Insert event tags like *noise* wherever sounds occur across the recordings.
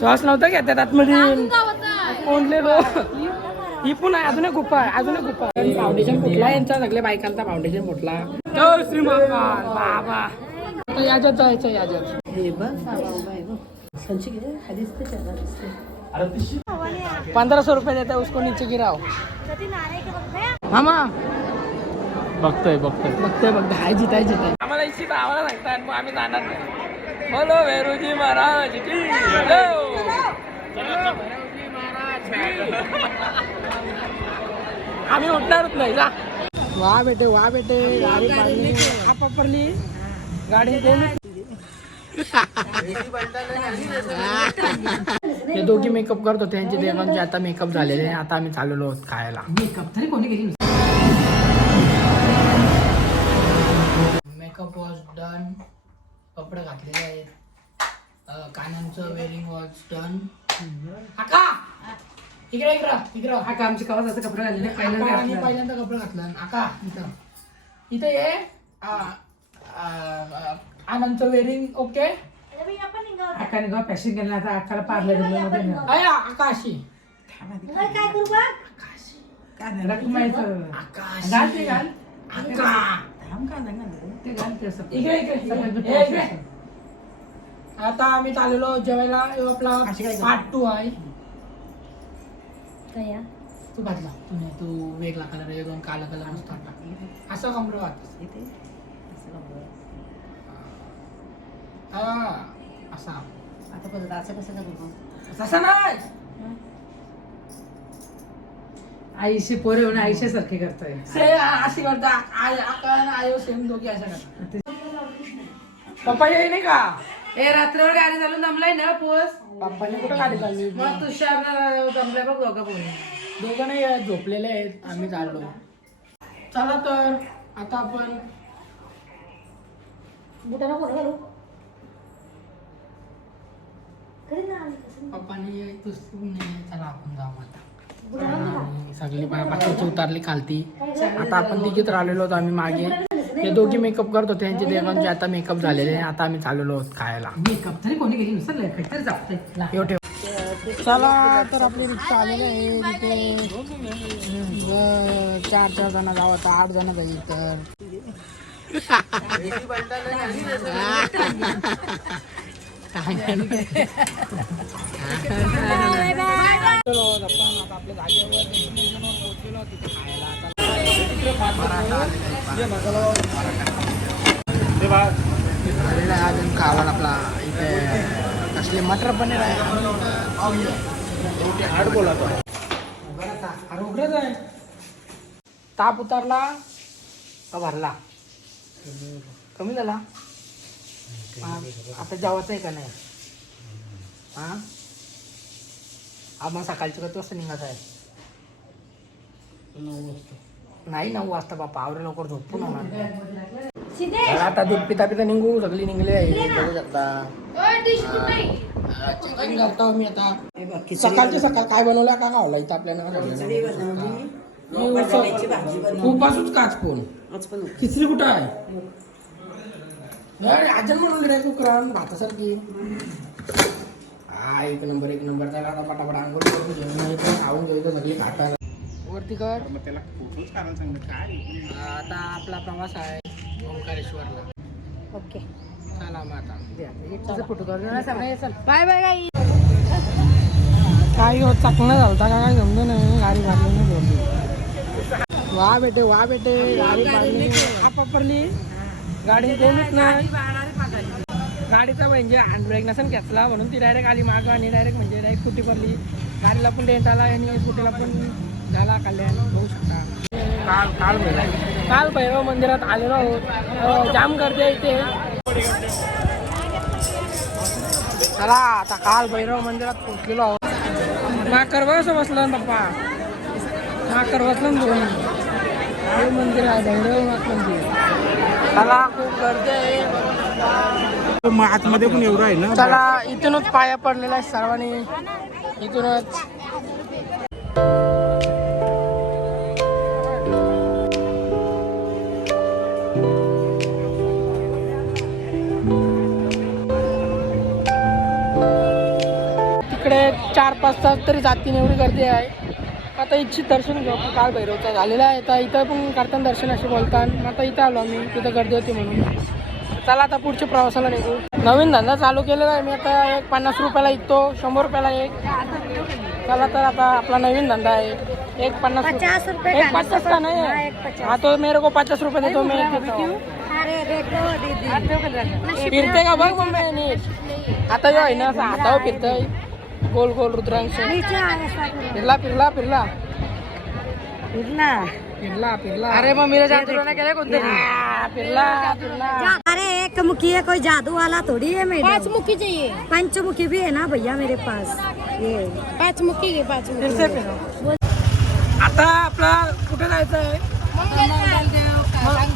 श्वास नव्हता का त्यात आतमध्ये. कोंडलेलो ही पण आहे अजून एक गुप्पा आहे अजून एक गुप्पा आहे. फाउंडेशन फुटला यांचा सगळ्या बायकांचा फाउंडेशन फुटला. जय श्री बाबा. याच्यात जायचं याच्यात हे बघ संची किती हा दिसते पंद्रह सौ रुपये देता है उसको नीचे गिराओ मामा बघतोय? बघतोय बघतोय. बघतोय हाय जित आहे जित आहे आम्हाला इच्छित आम्हाला सांगतात मग आम्ही जाणार नाही. बोलो वेरुजी महाराज की. आम्ही उठणारच नाही जा. वा बेटे वा बेटे गाडी पाडली. हा गाडी हे दोघी मेकअप करत होते यांचे देवांचे आता मेकअप झालेले. आता आम्ही चाललेलो आहोत खायला. मेकअप तरी कोणी केली मेकअप वॉज डन कपडे घातलेले आहेत. कानांचं वेरिंग वॉज डन आका इकडे इकडे इकडे. हा का आमचे कवा जातं कपडे घालले आका, आम्ही पहिल्यांदा पहिल्यांदा कपडे घातलं. आका इथं. इथं ये. आ, आ, आ, आनंदचं वेरिंग ओके अक्काने जेव्हा पॅशन केलं आता अक्काला पार्लरमध्ये नेलं. अय आकाशी. रकमायचं आकाशी. घाल ते घाल. आका ते घाल ते असं. इकडे इकडे. हे इकडे आता आम्ही चाललेलो जेवायला ह्यो आपला पार्ट टू आहे. तू घातला तू नाही तू वेगळा कलर आहे दोन काला कलर मस्त वाटला असं कमरो वाट इथे. असं बघ. हा. असा. आता परत असं कसं करू मग? तसा नाही. आईशी पोरे होऊन आईशी सारखे करताय. से अशी करता आय आकान आयो सेम दोघी अशा करता पप्पा ये नाही का? ए रात्रभर गाडी चालून दमलाय ना पोस. पप्पाने कुठं गाडी चालली? मग तुषार दमलाय बघ दोघं पोरी. दोघं नाही आहेत, झोपलेले आहेत आम्ही चाललो चला तर आता आपण पप्पाने पुस्तक नाही चला आपण जाऊ आता. सगळी बाकीची उतारली खालती. आता आपण तिघीत राहिलेलो होतो आम्ही मागे. हे दोघी मेकअप करत होते यांचे देवांचे आता मेकअप झालेले आहे. आता आम्ही चाललेलो आहोत खायला. मेकअप तरी कोणी नुसतं ठेव. चला तर आपली रिक्षा आलेली आहे. तिथे चार चार जण जावं आता. आठ जण पाहिजे तर. *laughs* *laughs* काय आपल्या जागेवर अजून खावाला आपला इथे कसले मटर पनीर आहे हाड बोलतो अरे उघडच आहे ताप उतारला का भरला? कमी झाला? आता जेवायचं आहे का नाही? हा? हा मग सकाळची किती वाजता निघायचं आहे. नाही नऊ वाजता बापा. आवरे लवकर झोपून होणार आता दूध पिता पिता निघू. सगळी निघले आहे. बघू शकता. मी आता. सकाळचे सकाळ काय बनवलं? का खावला? इथं आपल्याला उपासूच काच कोण? खिचडी कुठं आहे? म्हणून रे कुकरान भातासारखी हा एक नंबर एक नंबर. त्याला आता पटापट आंघोळ करून घेऊन यायचं खाऊन घ्यायचं सगळी खातात वरती कर. आता आपला प्रवास आहे ओंकारेश्वरला. ओके. चला मग आता. फोटो काढून बाय बाय गाई काही होत चाकणं झालता का? काय समजून नाही. गाडी मारली नाही वा बेटे वा बेटे. गाडी मारली. हा पपरली गाडी गेलीच नाही गाडीचा म्हणजे हँडब्रेक नसेल घेतला म्हणून ती डायरेक्ट आली मागं आणि डायरेक्ट म्हणजे डायरेक्ट स्कूटी पडली. गाडीला पण डेंट आला आणि स्कूटीला पण झाला कल्याण. होऊ शकता. काल काल भैरव काल भैरव मंदिरात आलेलो आहोत. जाम गर्दी आहे इथे. चला आता काल भैरव मंदिरात पोहोचलेलो आहोत. नाकर बसलं ना पप्पा. नाकर बसलं ना दोन्ही हे मंदिर आहे भैरवनाथ मंदिर चला. खूप गर्दी आहे मग आतमध्ये पण एवढं आहे ना चला इथूनच पाया पडलेला आहे सर्वांनी. इथूनच. इकडे चार पाच तास तरी जातीन एवढी गर्दी आहे. आता इच्छित दर्शन घेऊ आपण काल भैरवचा झालेला आहे. आता इथं पण करताना दर्शन असे बोलतात आता इथं आलो आम्ही तिथं गर्दी होती म्हणून. चला आता पुढच्या प्रवासाला निघू. नवीन धंदा चालू केलेला आहे. मी आता एक पन्नास रुपयाला विकतो शंभर रुपयाला एक. चला तर आता आपला नवीन धंदा आहे. एक पन्नास पचास रुपये एक? पचास का नहीं? हाँ, है। हाँ तो मेरे को पचास रुपये मैं देता हूँ. दीदी फिरते का बघ मग मी आता जो आहे ना असं हातावर फिरतय. गोल गोल रुद्रांश. नीचे फिरला फिरला फिरला. फिरला फिरला फिरला. अरे मग मेरे जादू ने केले कोणते फिरला फिरला. अरे एक मुखी है कोई जादू वाला थोड़ी है मेरे। पाँच मुखी चाहिए। पंचमुखी भी है ना भैया मेरे पास? ये। पाँच मुखी के पाँच फिर से फिरो। आता आपला कुठे जायचं आहे?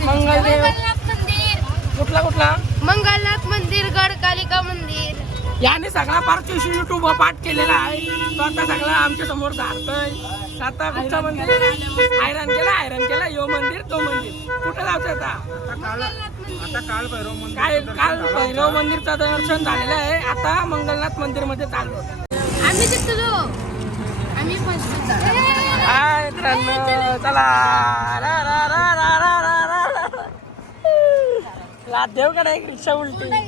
मंगलदेव मंदिर. कुठला कुठला? मंगलनाथ मंदिर गड कालिका मंदिर. याने सगळा पार्थिव युट्यूब पाठ केलेला आहे. तो आता सगळा आमच्यासमोर धारतोय आता कुठचं मंदिर? आयरन केला आयरन केला. यो मंदिर तो मंदिर. कुठं जायचं आता? आता काल भैरव मंदिर काय? काल भैरव मंदिरचं दर्शन झालेलं आहे. आता मंगलनाथ मंदिरमध्ये चाललो. आम्ही जिंकलो आम्ही हाय चला. रा रा रा रा रा रा रा. लादेवकडे एक रिक्षा उलटी.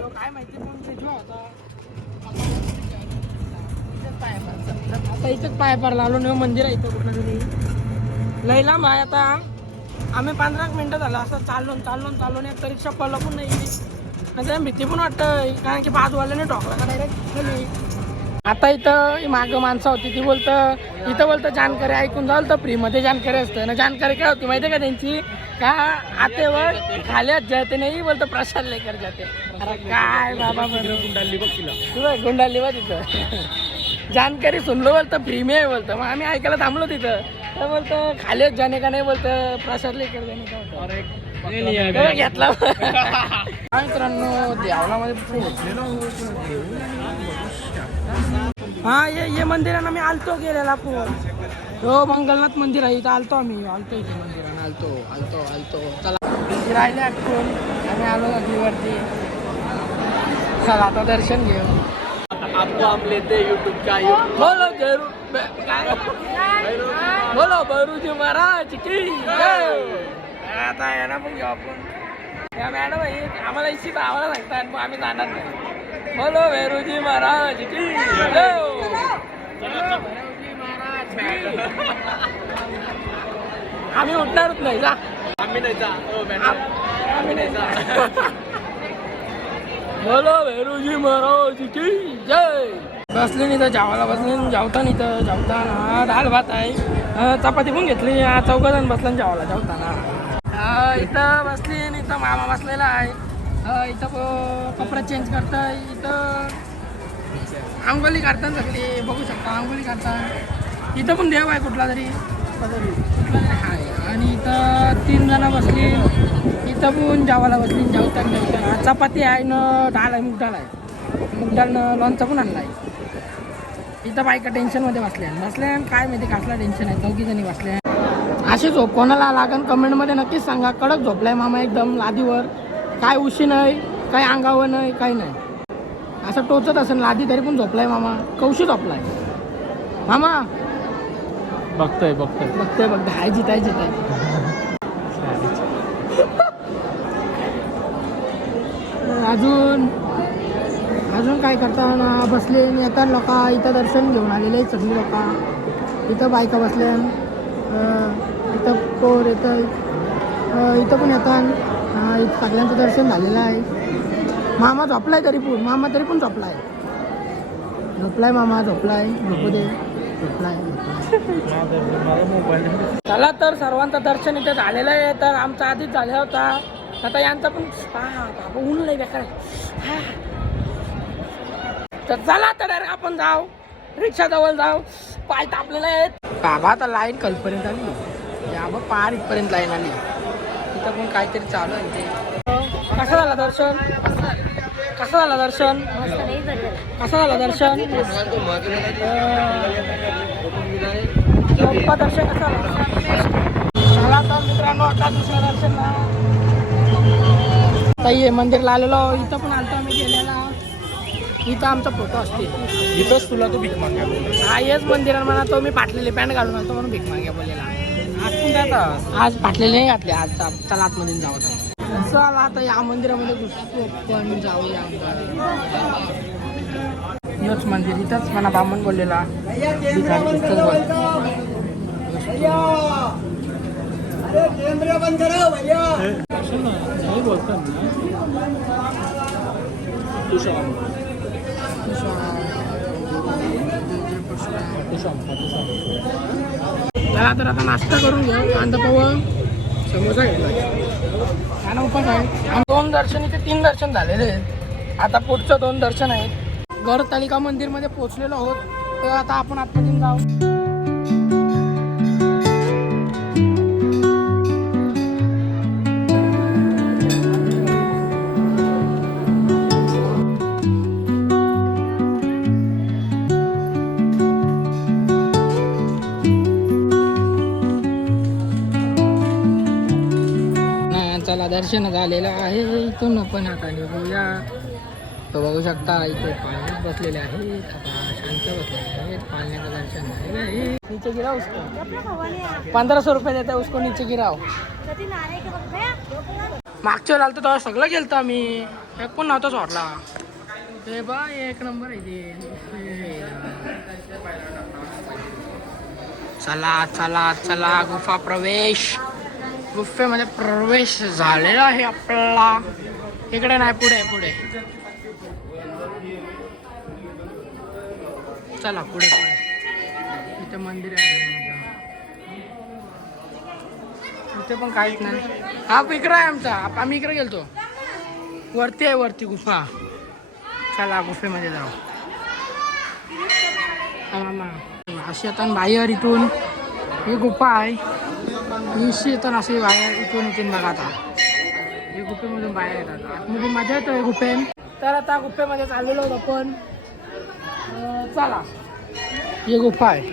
का काय माहिती पण रिजवा होता. आता इथंच पाय पार लावलो नाही मंदिर आहे इथं कुठलं तरी. लय लांब आहे आता. आम्ही पंधरा मिनटं झालं. असं चालून चाललो चालून एक तर रिक्षा पडलं पण नाही. आणि त्याला भीती पण वाटतं. कारण की बाजूवाल्याने टोकला का डायरेक्ट खाली. आता इथं मागं माणसं होती ती बोलतं इथं बोलतं जानकारी ऐकून जाल तर फ्रीमध्ये जानकारी असतं. ना जानकारी काय होती माहिती आहे का त्यांची? का आतेवर खाल्यात जाते नाही बोलतं प्रसाद लेकर जाते अरे काय बाबा गुंडाली बघ तिला. बघ, गुंडाली बा तिथं. जानकारी सुनलो बोलतं फ्री में आहे बोलतं. मग आम्ही ऐकायला थांबलो तिथं. तर बोलतं खाल्यात जाणे का नाही बोलतं प्रसाद लेकर जाणे का होतं घेतला. मित्रांनो देवलामध्ये हा ये ये मंदिरानं मी आलतो गेलेला पण हो मंगलनाथ मंदिर आहे इथं आलतो आम्ही. आलतो इथे मंदिरानं. आलतो आलतो आलतो. चला. राहिले आठवून आम्ही आलो नदीवरती. चला आता दर्शन घेऊ. आपको हम लेते हैं यूट्यूब का बोलो जरूर. बे- काय? बोलो बरूजी महाराज की जय. आता आहे ना मग घेऊ आपण. या मॅडम आम्हाला इच्छित आम्हाला सांगतात मग आम्ही जाणार नाही. बोलो वेरूजी महाराज की. आम्ही उठणारच नाही जा आम्ही नाही जा आम्ही नाही जा बोलो वेरूजी महाराज की जय बसले नाही तर जेवायला बसले जेवता नाही तर जेवताना दाल भात आहे चपाती पण घेतली चौघ जण बसला जेवायला जेवताना इथं बसली आणि इथं मामा बसलेला आहे इथं कपडा चेंज करता इथं आंघोळी काढता सगळी बघू शकता आंघोळी काढता इथं पण देव आहे कुठला तरी. कुठला तरी आहे. आणि इथं तीन जण बसली इथं पण जेवायला बसली जेवताना जेवताना चपाती आहे न डाळ आहे मूग डाळ आहे. मूग डाळनं लोणचं पण आणलं आहे इथं बायका टेन्शनमध्ये बसल्या. बसल्या काय माहिती कसला टेन्शन आहे चौघी जणी बसल्या. अशी झोप कोणाला लागन कमेंटमध्ये नक्कीच सांगा. कडक झोपलाय मामा एकदम लादीवर. काय उशी नाही काय अंगावर नाही काही नाही. असं टोचत असेल लादी तरी पण झोपलाय मामा. कौशी झोपलाय? मामा. बघतोय बघतोय. बघतोय बघतोय. हाय जिताय जिताय. अजून अजून काय करता ना? बसले येतात लोक इथं दर्शन घेऊन आलेले सगळी लोक. इथं बायका बसल्या इथं पोर येतं अं, इथं पण येतात हा इथं सगळ्यांचं दर्शन झालेलं आहे. मामा झोपलाय तरी पण मामा तरी पण झोपलाय. झोपलाय मामा झोपलाय. झोपू दे. झोपलाय चला तर सर्वांचं दर्शन इथे झालेलं आहे. तर आमचा आधीच झाला होता. आता यांचा पण बाबा ऊन लय बेकार तर चला तर direct आपण जाऊ. रिक्षा जवळ जाऊ. पाय तापलेले आहेत. बाबा आता लाईन कलपर्यंत आली? बाबा पार इथपर्यंत लाईन आली. इथं पण काहीतरी चालू आहे ते. कसं झालं दर्शन? कसं झालं दर्शन? कसं झालं दर्शन? दर्शन कसं झालं? तर मित्रांनो आता दुसरं दर्शन ताई मंदिरला आलेलो इथं पण आलतो आम्ही गेलेला. इथं आमचा फोटो असते इथंच तुला तो भीक बोलला. हा हेच मंदिरात म्हणा तो मी फाटलेली पॅन्ट घालून आलतो म्हणून भीक मागे बोललेला. आज फाटलेले नाही घातले आज चला आतमध्ये जाऊ आता. चला आता या मंदिरामध्ये घुसतो पण जाऊया हेच मंदिर इथंच मला ब्राह्मण बोललेला. बोलतात चला तर आता नाश्ता करून घेऊ. कांदा पोहा समोसा घेतला. उपास आहे. दोन दर्शन इथे तीन दर्शन झालेले आहेत. आता पुढचं दोन दर्शन आहेत. गड तालिका मंदिरमध्ये पोहोचलेलो आहोत. तर आता आपण आतमध्ये जाऊ. दर्शन झालेलं आहे. इथून पण आता निघूया. तो बघू शकता इथे पाण्यात बसलेले आहेत आता शांत बसलेले आहेत पाण्याचं दर्शन झालेलं आहे. नीचे गिराव उसको. पंधरा सौ रुपये देता उसको नीचे गिराव. मागच्या वेळेला तर तेव्हा सगळं गेलतो आम्ही. एक पण नव्हता सोडला. हे बा एक नंबर आहे ते. चला चला चला गुफा प्रवेश. गुफेमध्ये प्रवेश झालेला आहे आपला. इकडे नाही पुढे पुढे. चला पुढे पुढे. इथे मंदिर आहे. इथे पण काहीच नाही. हा इकडे आहे आमचा. आप- आम्ही इकडे गेलतो. वरती आहे वरती गुफा. चला गुफेमध्ये जाऊ. अशी आता बाहेर इथून ही गुफा आहे. ही येतात अशी बाहेर इथून इथून बघा आता. हे गुफेमधून बाहेर येतात. आतमध्ये मजा येतोय गुफेन तर आता गुफेमध्ये चाललेलो आहोत आपण. चला. ही गुफा आहे.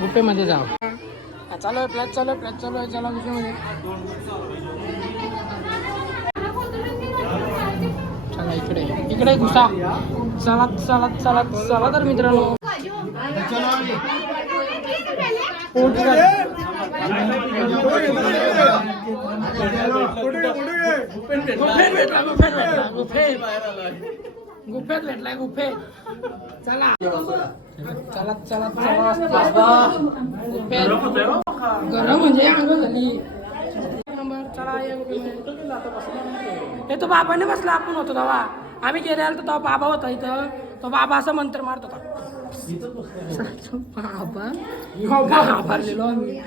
गुफेमध्ये जाऊ. चालू आहे फ्लॅट चालू आहे फ्लॅट चालू आहे चला गुफेमध्ये चला इकडे. इकडे घुसा चला चला चला चला तर मित्रांनो. पोट गुफेत भेटला गुफेत भेटला गुफेत गुफेत भेटलाय गुफेत चला चला चला चला गुफेत गरम म्हणजे अंग झाली नंबर चला या गुफेमध्ये. हे तो बाबाने बसला आपण होतो तेव्हा आम्ही गेले तर तो बाबा होता इथं तो बाबा असं मंत्र मारत होता बाबा. *laughs* बाबा घाबरलेलो आम्ही.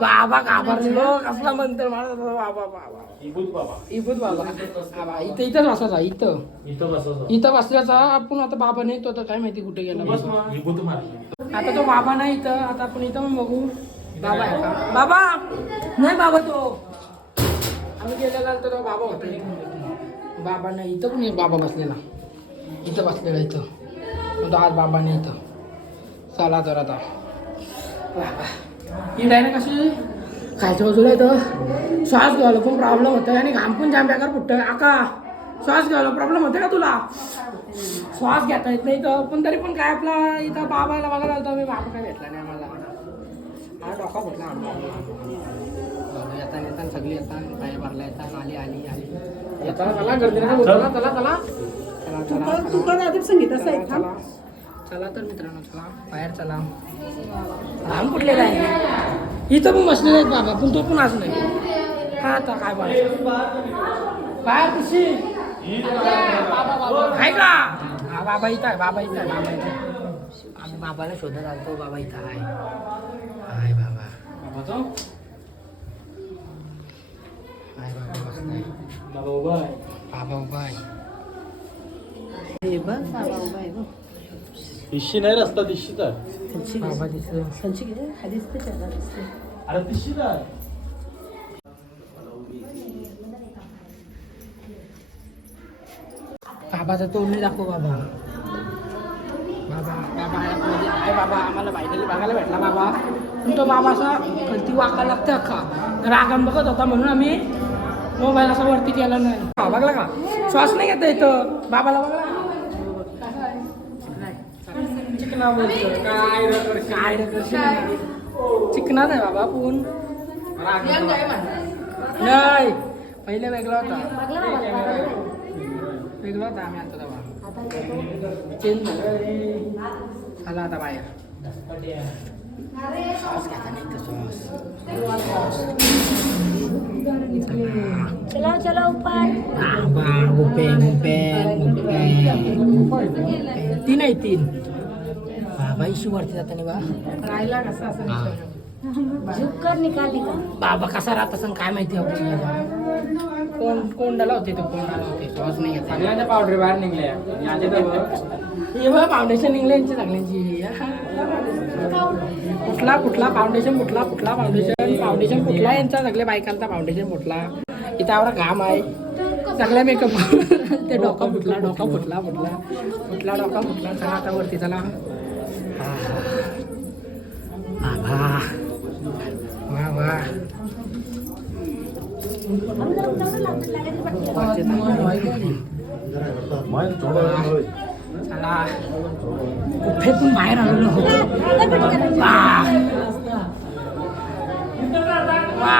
बाबा घाबरलेलो. कसला मंत्र मारत होता बाबा बाबा. इबूत बाबा. बाबा. इथं इथंच बसायचा इथं. इथं बसल्याचा आपण आता बाबा नाही तो काय माहिती कुठे गेला आता तो बाबा नाही इथं. आता आपण इथं पण बघू. बाबा आहे का? बाबा! नाही बाबा तो. आम्ही गेलेला तर बाबा होता. बाबा नाही इथं पण बाबा बसलेला. इथं बसलेला इथं. आज बाबा नाही इथं. चला तर आता बाबा ही डायरेक्ट कशी? खायच्या बाजूला इथं श्वास घ्यायला पण प्रॉब्लेम होतोय आणि घाम पण जाम बेकार फुटतोय. आका श्वास घ्यायला प्रॉब्लेम होते का तुला? श्वास घेता येत नाही तर पण तरी पण काय आपला इथं बाबाला बघायला आलतो मी बाबा काय भेटला नाही आम्हाला. हा डोका फुटला येताना येताना सगळी येतात पाय भरला येतात आली आली आली. येताना चला गर्दी. चला. चला चला. तू पण आधी संगीत असं चला, तर मित्रांनो चला. बाहेर चला. लांब कुठलेला आहे इथं पण बसलेले आहेत बाबा पण तो पण आज नाही. हा आता काय बोलायचं? बाहेर कशी आहे का? हा बाबा इथं आहे बाबा इथं आहे बाबा इथं. आम्ही बाबाला शोधत आलतो बाबा इथं आहे. हाय बाबा. बाबा तो हाय बाबा बसलाय. बाबा उभा आहे. बाबा उभा आहे. हे बघ बाबा उभा आहे दिशी नाही रस्ता दिशीच हा अरे दिशीच आहे बाबाचा तोंड नाही दाखव बाबा. बाबा बाबा आहे आम्हाला बघायला भेटला बाबा. पण तो बाबा असा कळती वाका लागते अख्खा. रागाम बघत होता म्हणून आम्ही मोबाईल असा वरती केला नाही. हा, बघला का? श्वास नाही घेता येतं. बाबाला बघला चिकना बोलतो काय रे कर काय? रे करशील चिकनाच आहे बाबा पण नाही पहिले वेगळा होता वेगळा होता आम्ही आता तेव्हा चेंज झालं रे. आला आता बाहेर सॉस घ्यायचा नाही का सॉस। चलो चलो ऊपर। बाबा गुप्पे गुप्पे गुप्पे तीन आहे तीन। बाबा इशू वरती जाताना बा. राहिला कसा असं निकाल निकाल बाबा कसा राहत असं काय माहिती कोण कोंडाला होते तो कोंडाला होते सॉस नाही घेतला सगळ्यांच्या पावडर बाहेर निघल्या. आणि आधी तर बघ. हे बघ फाउंडेशन इंग्लंडची सगळ्यांची. कुठला कुठला फाउंडेशन कुठला कुठला फाउंडेशन फाउंडेशन कुठला यांचा? सगळ्या बायकांचा फाउंडेशन कुठला? इथं आवडा घाम आहे. सगळ्या मेकअप ते डोका फुटला डोका फुटला फुटला. फुटला डोका फुटला. चला आता वरती चला. बाबा वा वा वरती चला गुफेतून बाहेर आलेलो होतो वा वा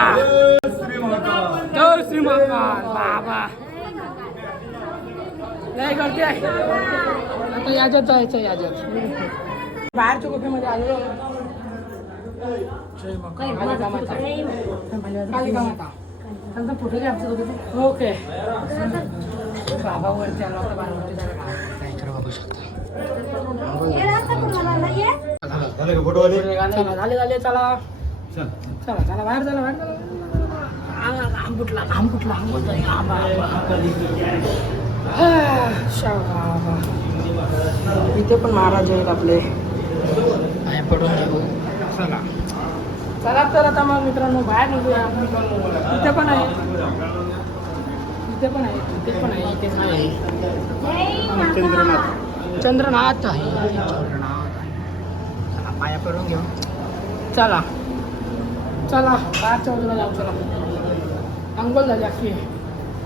जय श्री महाकाल बाबा लय गर्दी आहे आता याच्यात जायचं याच्यात बाहेरच्या गुफेमध्ये आलेलो जय महाकाल. कालिका माता. कालिका माता. त्यांचा फोटो घ्या आमच्यासोबत. ओके. बाबा वरती आला होता बाहेर नाही इकडे बघू शकता चला झाले झाले चला. चला चला बाहेर चला बाहेर कुठला कुठला. हा. इथे पण महाराज आहेत आपले. पाय पडून घेऊ चला. चला तर आता मग मित्रांनो बाहेर निघूया. इथे पण आहे. इथे पण आहे. इथे पण आहे इथे पण आहे चंद्रनाथ चंद्रनाथ आहे. चंद्रनाथ आहे. चला पाया पडून घेऊ. चला. चला. बाहेरच्या बाजूला जाऊ चला. अंघोल झाली अख्खी.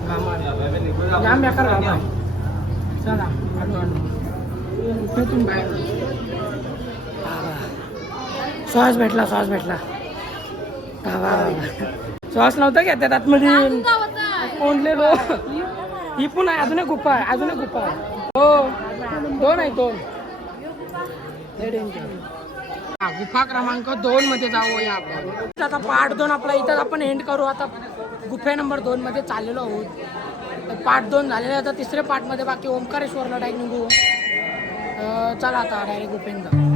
घामात जाम बेकार घाम आहे. चला आलो इथून बाहेर. श्वास भेटला श्वास भेटला. बाबा श्वास नव्हता का त्यात आतमध्ये. कोंडलेलो ही पण आहे अजून एक गुफा आहे अजून एक गुफा आहे. हो दोन आहे दोन. गुफा क्रमांक दोन मध्ये जाऊया आपण. आता पार्ट दोन आपला इथं आपण एंड करू. आता गुफे नंबर दोन मध्ये चाललेलो आहोत. पार्ट दोन झालेले आता तिसऱ्या पार्टमध्ये बाकी ओंकारेश्वरला डायरेक्ट निघू. चला आता डायरेक्ट गुफेन जाऊ.